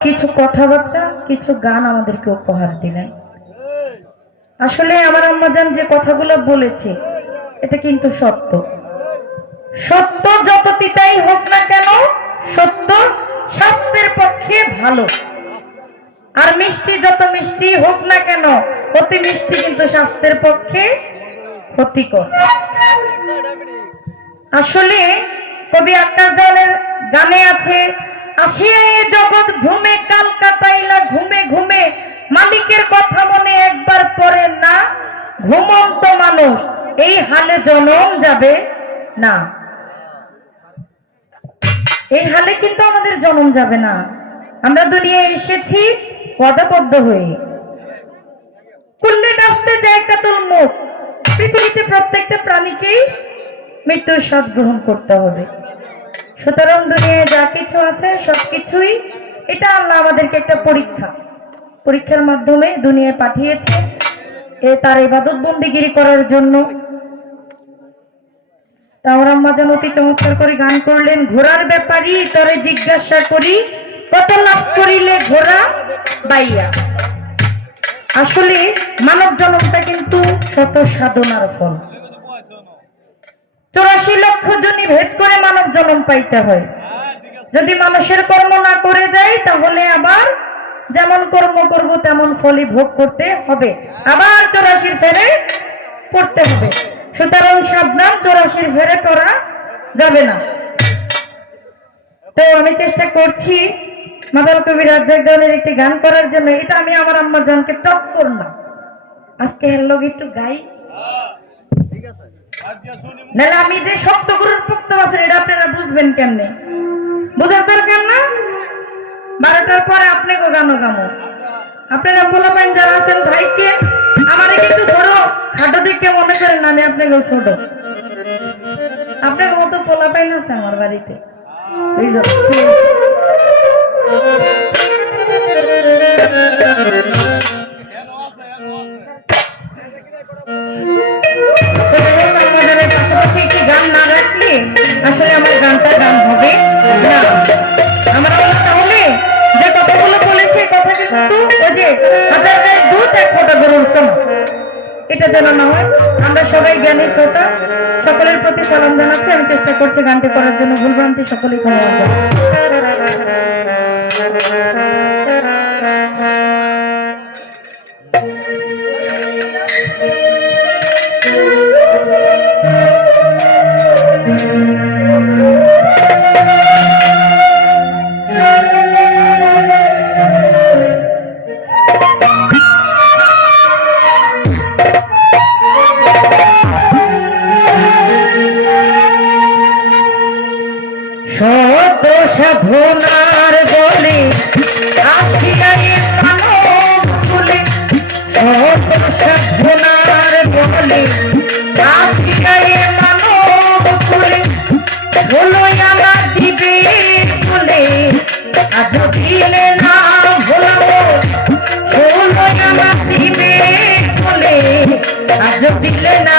কিছু কথাবার্তা, কিছু গান আমাদেরকে উপহার দিলেন। আসলে আমার আম্মাজান যে কথাগুলো বলেছে, এটা কিন্তু সত্য। সত্য যত তিতাই হোক না কেন, সত্য স্বাস্থ্যের পক্ষে ভালো। আর মিষ্টি যত মিষ্টি হোক না কেন, অতি মিষ্টি কিন্তু স্বাস্থ্যের পক্ষে ক্ষতিকর। আসলে কবি আকাশ দেওয়ালের গানে আছে আসিয়া জগৎ ঘুমে, কাল ঘুমে ঘুমে। মালিকের কথা মনে একবার না। ঘুমন্ত মানুষ, এই হালে জনম যাবে না। এই হালে কিন্তু আমাদের জনম যাবে না। আমরা দুনিয়ায় এসেছি পদাবদ্ধ হয়ে। কুল্লে নাচতে যায় কাতল মুখ পৃথিবীতে প্রত্যেকটা প্রাণীকেই মৃত্যুর স্বাদ গ্রহণ করতে হবে। সুতরাং দুনিয়ায় যা কিছু আছে, সবকিছুই এটা আল্লাহ আমাদেরকে একটা পরীক্ষা। পরীক্ষার মাধ্যমে দুনিয়ায় পাঠিয়েছে এ তার ইবাদত বন্দিগিরি করার জন্য। তাওর আম্মা যেন অতি চমৎকার করে গান করলেন, ঘোড়ার ব্যাপারই তরে জিজ্ঞাসা করি, কত লাভ করিলে ঘোড়া বাইয়া? আসলে মানব জন্মটা কিন্তু শত সাধনার ফল। চৌরাশি লক্ষ জনই ভেদ করে মানব জন্ম পাইতে হয়। যদি মানুষের কর্ম না করে যায়, তাহলে আবার যেমন কর্ম করব, তেমন ফলই ভোগ করতে হবে। আবার চৌরাশির ফেরে পড়তে হবে। সুতরাং সাবধান, চৌরাশির ফেরে পড়া যাবে না। তো আমি চেষ্টা করছি মাদাল কবি রাজ্জাক দলের একটি গান করার জন্য। এটা আমি আমার আম্মা জানকে টক করলাম। আজকে হেল্লো একটু গাই। নাহলে আমি যে সপ্তগুরুর পুক্ত আছে এটা আপনারা বুঝবেন কেমনে? বুঝার দরকার না? বারোটার পরে আপনি গো গানো গামো। আপনারা পোলাপাইন যারা আছেন, ভাইকে আমার কিন্তু ছোট খাটো দিকে মনে করেন, আমি আপনাকে ছোট। আপনাকে মতো পোলা পোলাপাইন আছে আমার বাড়িতে। বুঝলো? ঠিক আসলে আমার গানটা গান হবে। না। আমরা তাহলে যে কথাগুলো বলেছে কথা কিন্তু ওই যে হাজার গায়ে দুধ এক এটা যেন না হয়। আমরা সবাই জ্ঞানী শ্রোতা, সকলের প্রতি সালাম জানাচ্ছি। আমি চেষ্টা করছি গানটি করার জন্য। ভুলভ্রান্তি সকলেই ক্ষমা শত সাধনার বলে আসিয়াই মানব বলে শত সাধনার বলে আসিয়াই মানব বলে ষোলোই আনা দিবে বলে আজ দিলে না ভোলাবো। ষোলোই আনা দিবে বলে আজ দিলে না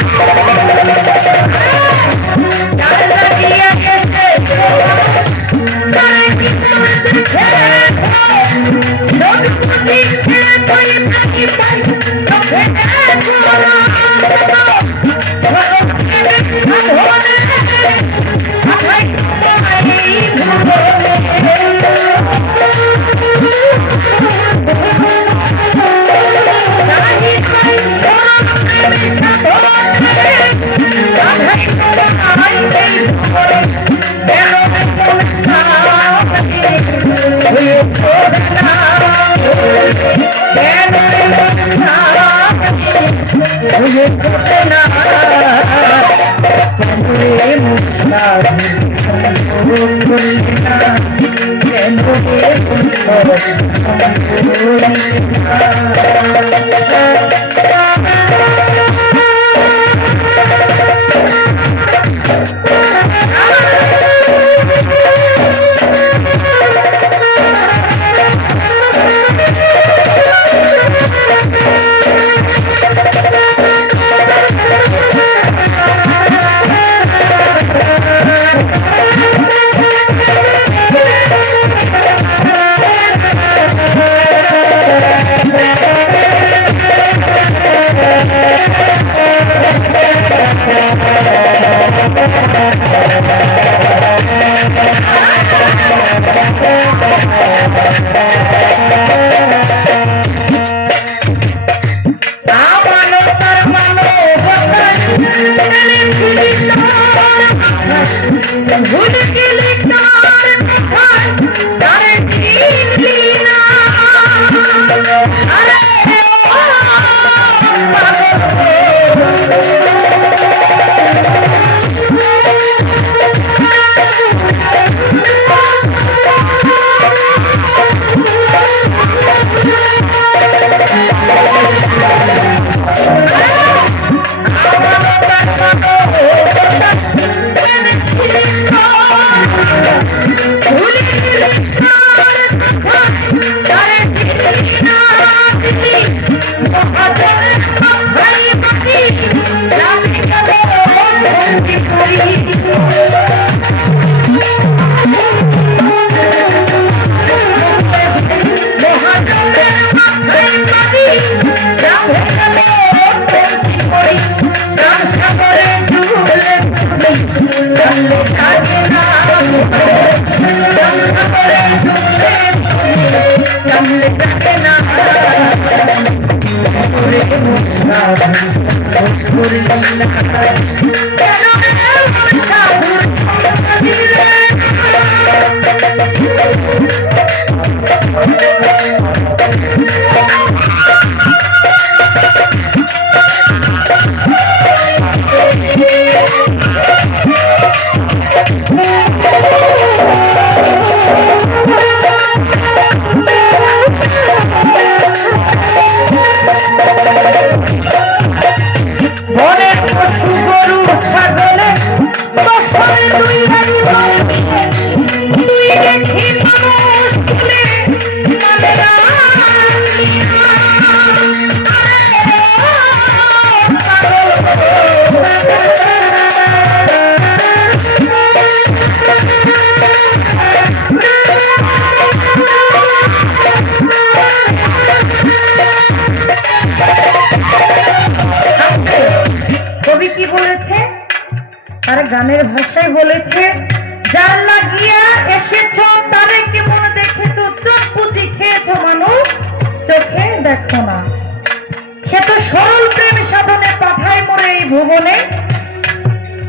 Thank you. সরল প্রেম সাধনে মরে এই ভুবনে।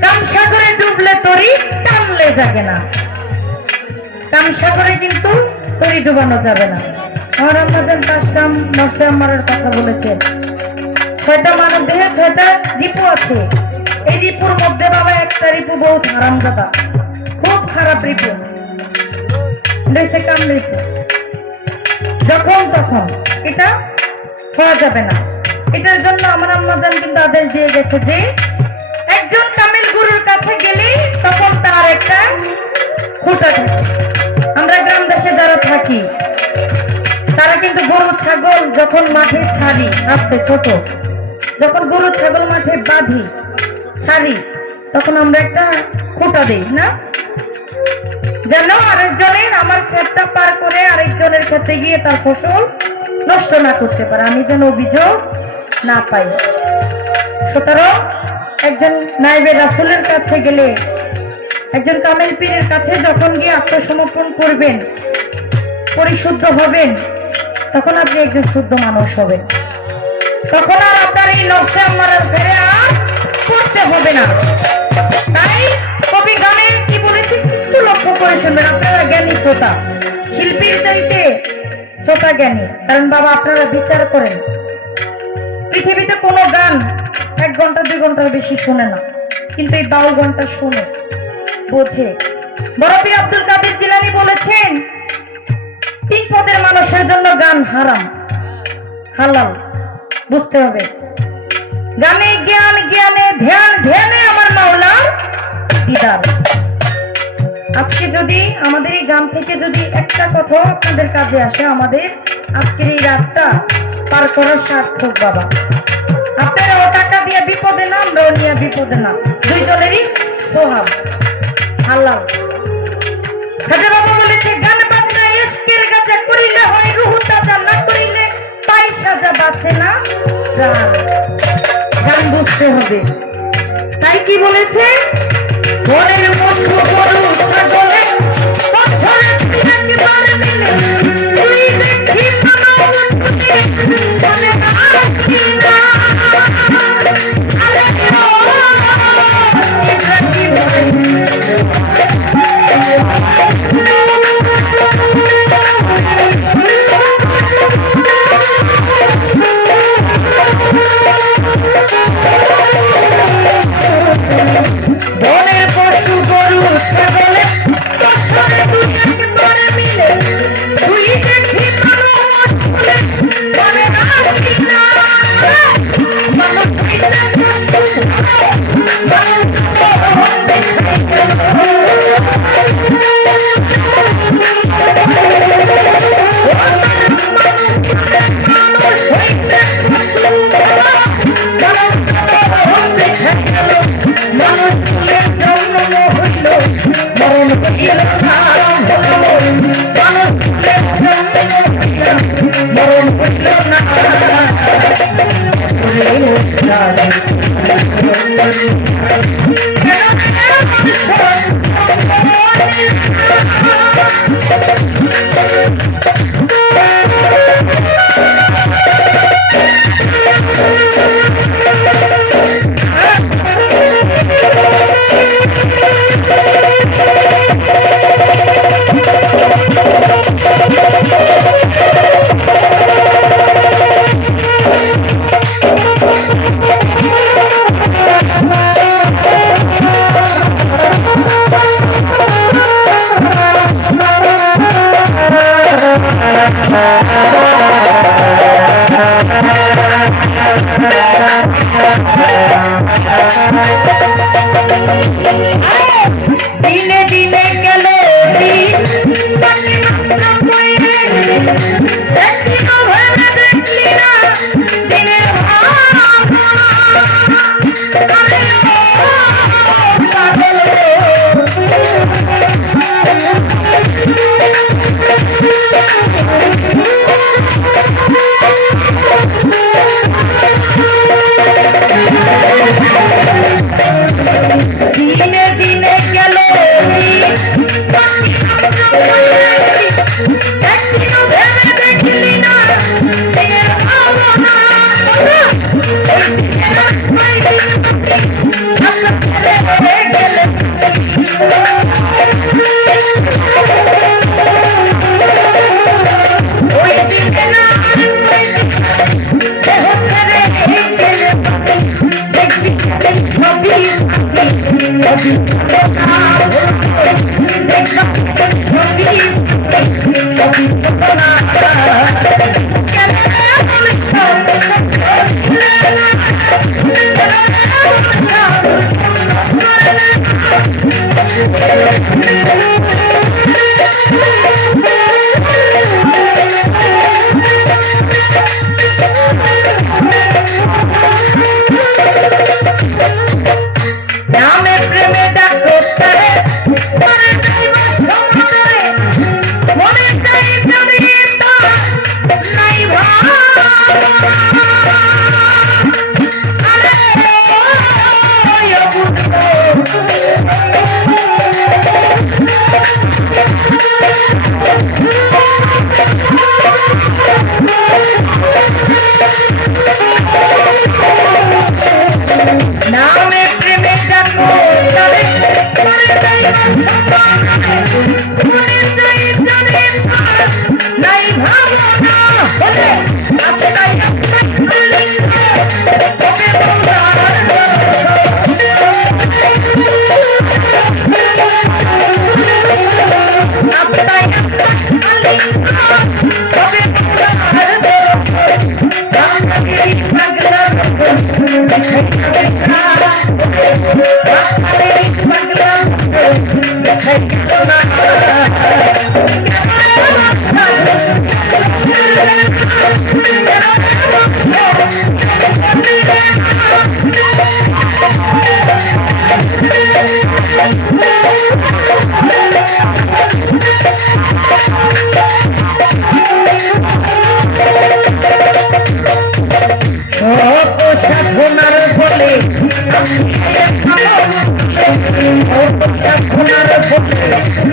কামসাগরে ডুবলে তরি টানলে জাগে না। কামসাগরে কিন্তু তরি ডুবানো যাবে না। আমারের কথা বলেছে ছয়টা মানব দেহে ছয়টা রিপু আছে। এই রিপুর মধ্যে বাবা একটা রিপু বহুত হারামজাদা খুব খারাপ রিপু। কাম রিপু। যখন তখন এটা হওয়া যাবে না। এটার জন্য আমার আম্মাজান কিন্তু আদেশ দিয়ে গেছে যে, একজন কামিল গুরুর কাছে গেলে তখন তার একটা খুঁটা থাকে আমরা গ্রাম দেশে যারা থাকি, তারা কিন্তু গরু, ছাগল যখন মাঠে ছাড়ি, আসতে ছোট, যখন গরু, ছাগল মাঠে বাঁধি, ছাড়ি, তখন আমরা একটা খুঁটা দিই, না? যেন আরেকজনের আমার ক্ষেতটা পার করে আরেকজনের ক্ষেতে গিয়ে তার ফসল নষ্ট না করতে পারে। আমি যেন অভিযোগ না পাই। সুতরাং একজন নাইবে রাসুলের কাছে গেলে, একজন কামেল পীরের কাছে যখন গিয়ে আত্মসমর্পণ করবেন, পরিশুদ্ধ হবেন, তখন আপনি একজন শুদ্ধ মানুষ হবেন। তখন আর আপনার এই নকশা আমার ফেরে আর করতে হবে না। তাই কবি গানে কি বলেছে? একটু লক্ষ্য করে শুনবেন, আপনারা জ্ঞানী শ্রোতা। শিল্পীর চাইতে শ্রোতা জ্ঞানী, কারণ বাবা আপনারা বিচার করেন। পৃথিবীতে কোনো গান এক ঘণ্টা, দুই ঘণ্টার বেশি শোনে না। কিন্তু এই বাউল গানটা শোনে, বোঝে। বরফি আব্দুল কাদের জিলানি বলেছেন, তিন পদের মানুষের জন্য গান হারাম, হালাল, বুঝতে হবে। গানে জ্ঞান, জ্ঞানে ধ্যান, ধ্যানে আমার মাওলার দিদার। আজকে যদি আমাদের এই গান থেকে যদি একটা কথা আপনাদের কাজে আসে, আমাদের আজকের এই রাতটা পার করার সার্থক বাবা। আপনারা ও টাকা দিয়ে বিপদে না, আমরাও নিয়ে বিপদে না। দুই জনেরই সোহাব হালাল খাজা বাবা বলেছে, গান বাজনা ইশকের গাজা করিলে হয় রুহু তাজা, না করিলে পাই সাজা বাঁচে না গান বুঝতে হবে। তাই কি বলেছে? ঘরের পশু গরু ছাগলে বছরে তিনাকে বারে মিলে Let's go. Thank সাধনার ¡Gracias!